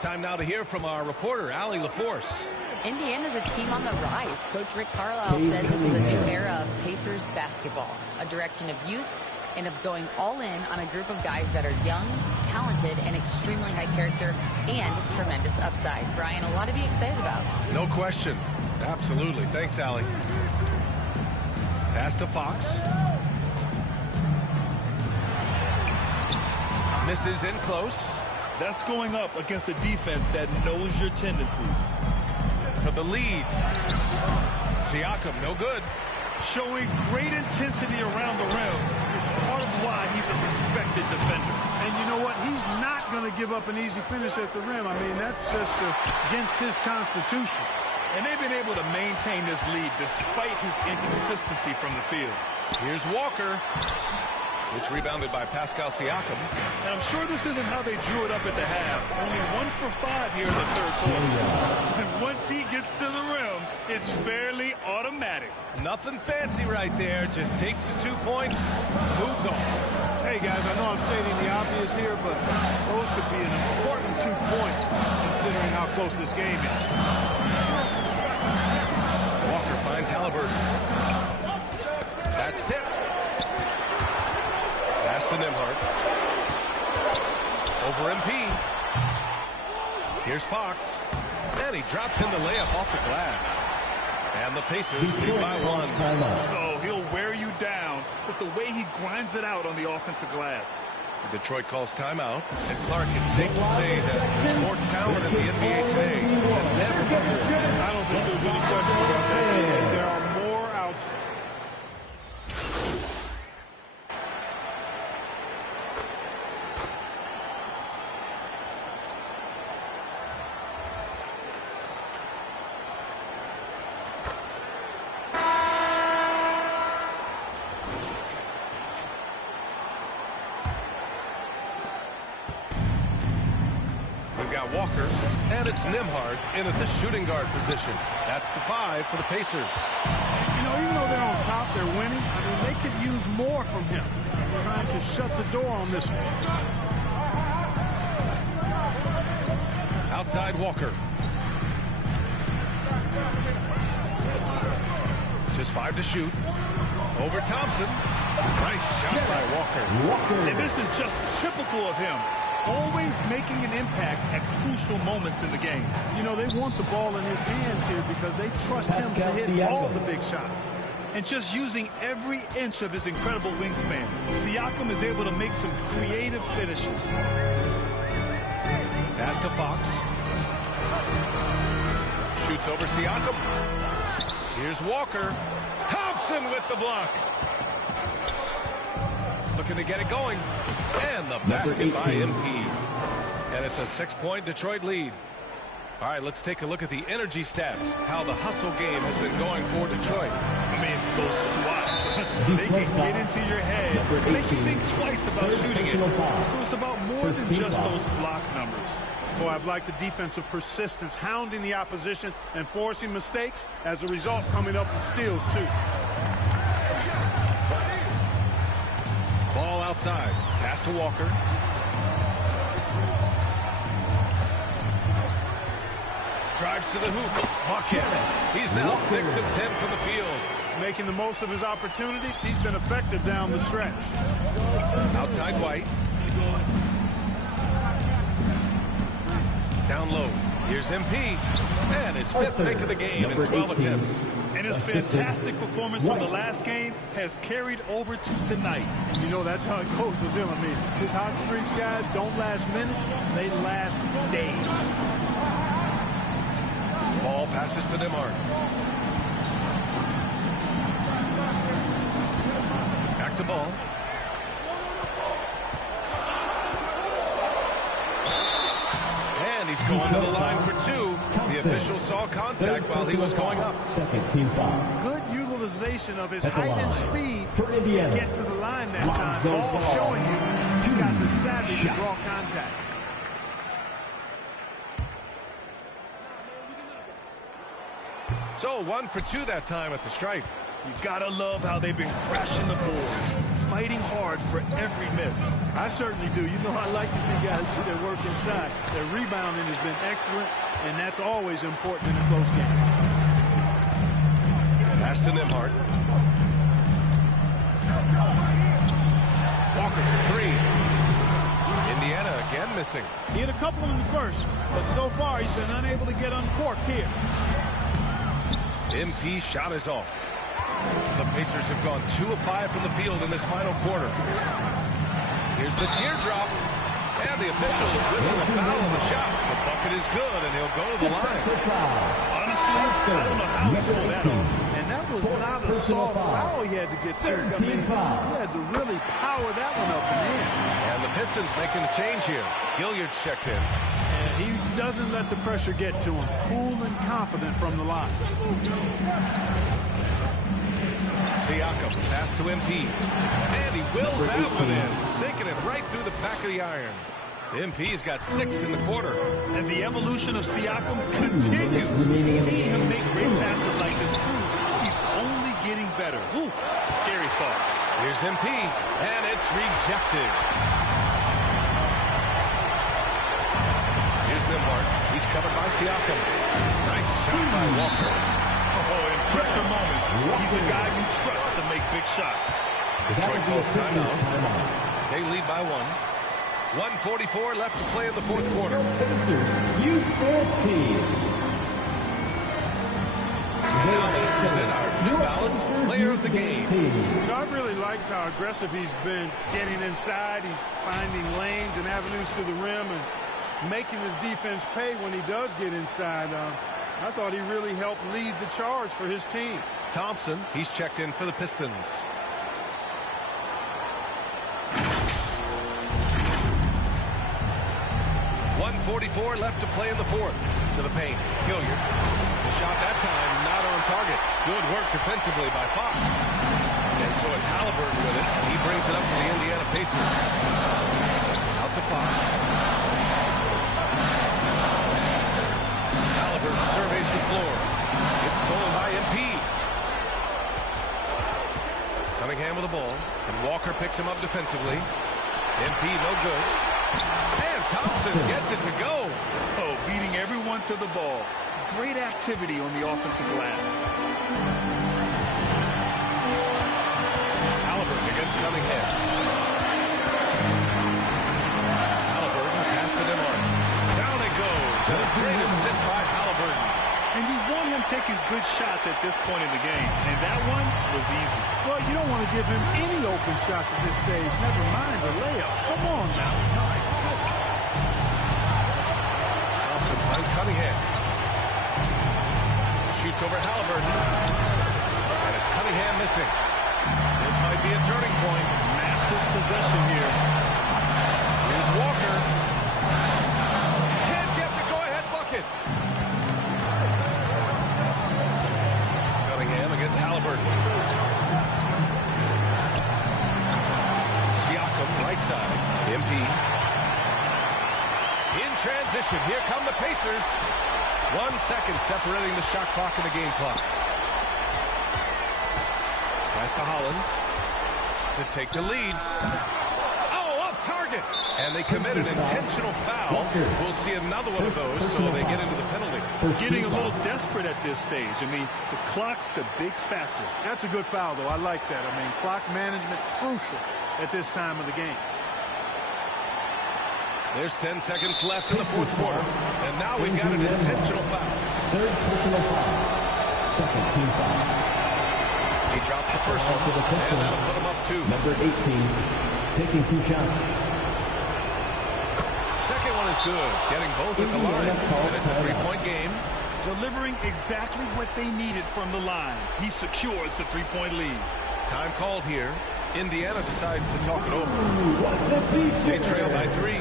Time now to hear from our reporter, Allie LaForce. Indiana's a team on the rise. Coach Rick Carlisle says this is a new era of Pacers basketball, a direction of youth and of going all in on a group of guys that are young, talented, and extremely high character and tremendous upside. Brian, a lot to be excited about. No question. Absolutely. Thanks, Allie. Pass to Fox. Misses in close. That's going up against a defense that knows your tendencies. For the lead. Siakam, no good. Showing great intensity around the rim is part of why he's a respected defender. And you know what? He's not going to give up an easy finish at the rim. I mean, that's just against his constitution. And they've been able to maintain this lead despite his inconsistency from the field. Here's Walker. It's rebounded by Pascal Siakam. And I'm sure this isn't how they drew it up at the half. Only 1 for 5 here in the third quarter. And once he gets to the rim, it's fairly automatic. Nothing fancy right there. Just takes his 2 points, moves on. Hey, guys, I know I'm stating the obvious here, but those could be an important 2 points considering how close this game is. Walker finds Halliburton. That's tipped. Pass to Nembhard. Over MP. Here's Fox. And he drops in the layup off the glass. And the Pacers lead by 1. Oh, he'll wear you down with the way he grinds it out on the offensive glass. Detroit calls timeout. And Clark, it's safe to say that there's more talent in the NBA today than ever before. I don't think there's any question about that. There are more And it's Nembhard in at the shooting guard position. That's the 5 for the Pacers. You know, even though they're on top, they're winning. I mean, they could use more from him. They're trying to shut the door on this one. Outside Walker. Just 5 to shoot. Over Thompson. Nice shot by Walker. And this is just typical of him. Always making an impact at crucial moments in the game. You know, they want the ball in his hands here because they trust him to hit all the big shots. And just using every inch of his incredible wingspan, Siakam is able to make some creative finishes. Pass to Fox. Shoots over Siakam. Here's Walker. Thompson with the block. Looking to get it going. And the basket by MP. And it's a 6-point Detroit lead. All right, let's take a look at the energy stats. How the hustle game has been going for Detroit. I mean, those swats, they can get into your head, make you think twice about shooting it. So it's about more than just those block numbers. Boy, I've liked the defensive persistence, hounding the opposition and forcing mistakes. As a result, coming up with steals, too. Ball outside. Pass to Walker. Drives to the hoop. Buckets. He's now 6 of 10 from the field. Making the most of his opportunities. He's been effective down the stretch. Outside White. Down low. Here's MP. And his 5th make of the game in 12 attempts. And his fantastic performance from the last game has carried over to tonight. You know, that's how it goes with him. I mean, his hot streaks, guys, don't last minutes. They last days. Ball passes to Nembhard. Back to Ball. And he's going to the line for 2. The official saw contact while he was going up. Second team foul. Good utilization of his height and speed to get to the line that time. Ball showing you he's got the savvy to draw contact. So 1 for 2 that time at the stripe. You gotta love how they've been crashing the boards, fighting hard for every miss. I certainly do. You know, I like to see guys do their work inside. Their rebounding has been excellent, and that's always important in a close game. Pass to Nembhard. Walker for 3. Indiana again missing. He had a couple in the first, but so far he's been unable to get uncorked here. MP shot is off. The Pacers have gone 2 of 5 from the field in this final quarter. Here's the teardrop. And the officials whistle a foul on the shot. The bucket is good, and he'll go to the line. Honestly, I don't know how he pulled that off. And that was not a soft foul he had to get through. I mean, he had to really power that one up and in. And the Pistons making a change here. Gilliard's checked in. And he doesn't let the pressure get to him. Cool and confident from the line. Siakam, pass to MP. And he wills that one in, sinking it right through the back of the iron. MP's got 6 in the quarter. And the evolution of Siakam continues. Seeing him make great passes like this proves he's only getting better. Ooh, scary thought. Here's MP, and it's rejected. Here's Nembhard. He's covered by Siakam. Nice shot by Walker. Oh, in pressure moments, he's a guy you trust to make big shots. Detroit calls timeout. They lead by 1. 1:44 left to play in the 4th quarter. Youth Sports Team. Now let's present our New Balance Player of the Game. You know, I've really liked how aggressive he's been getting inside. He's finding lanes and avenues to the rim and making the defense pay when he does get inside. I thought he really helped lead the charge for his team. Thompson, he's checked in for the Pistons. .144 left to play in the 4th. To the paint, Gilliard. The shot that time not on target. Good work defensively by Fox. And so it's Halliburton with it. He brings it up for the Indiana Pacers. Out to Fox. floor. It's stolen by MP. Cunningham with the ball, and Walker picks him up defensively. MP no good. And Thompson gets it to go. Oh, beating everyone to the ball. Great activity on the offensive glass. Halliburton against Cunningham. Halliburton pass to DeMar. Down it goes. And a great assist by Halliburton. And you want him taking good shots at this point in the game. And that one was easy. Well, you don't want to give him any open shots at this stage. Never mind a layup. Come on now. Thompson finds Cunningham. Shoots over Halliburton. And it's Cunningham missing. This might be a turning point. Massive possession here. Here's Walker. Can't get the go-ahead bucket. Cunningham against Halliburton. Siakam, right side. MP. In transition, here come the Pacers. 1 second separating the shot clock and the game clock. Pass to Hollins to take the lead. Oh, off target. And they commit an intentional foul. We'll see another one of those, so they get into the penalty. Getting a little desperate at this stage. I mean, the clock's the big factor. That's a good foul, though. I like that. I mean, clock management crucial at this time of the game. There's 10 seconds left in the fourth quarter. And now we've got an intentional foul. Third personal foul. Second team foul. He drops the first one, and that'll put him up 2. Number 18, taking 2 shots. Second one is good, getting both at the line, and it's a 3-point game. Delivering exactly what they needed from the line. He secures the 3-point lead. Time called here. Indiana decides to talk it over. They trail by 3.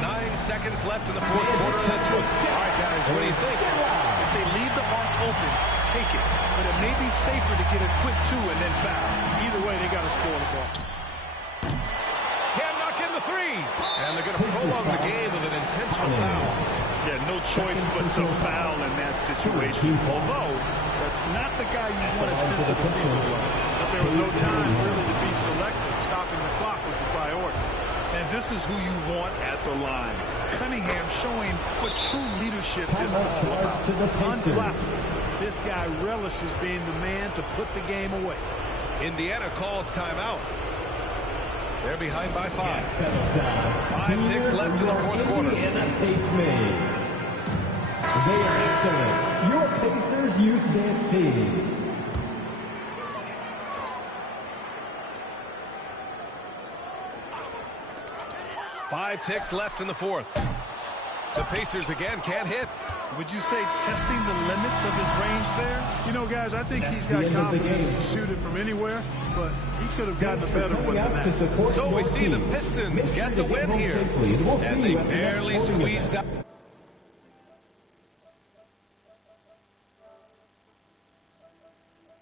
9 seconds left in the fourth quarter of this one. All right, guys, what do you think? If they leave the arc open, take it. But it may be safer to get a quick 2 and then foul. Either way, they got to score the ball. Can't knock in the 3. And they're going to prolong the game with an intentional foul. Yeah, no choice but to foul in that situation. Although, that's not the guy you want to send to the field. But there was no time really to be selective. Stopping the clock was the priority. And this is who you want at the line. Cunningham showing what true leadership is all about. Unflappable. This guy relishes being the man to put the game away. Indiana calls timeout. They're behind by 5. 5 ticks left in the fourth quarter. Indiana Pace Maids. They are excellent. Your Pacers youth dance team. Five ticks left in the fourth. The Pacers again can't hit. Would you say testing the limits of his range there? You know, guys, I think he's got confidence to shoot it from anywhere, but he could have gotten a better one than that. So we see the Pistons get the win here, and they barely squeezed out.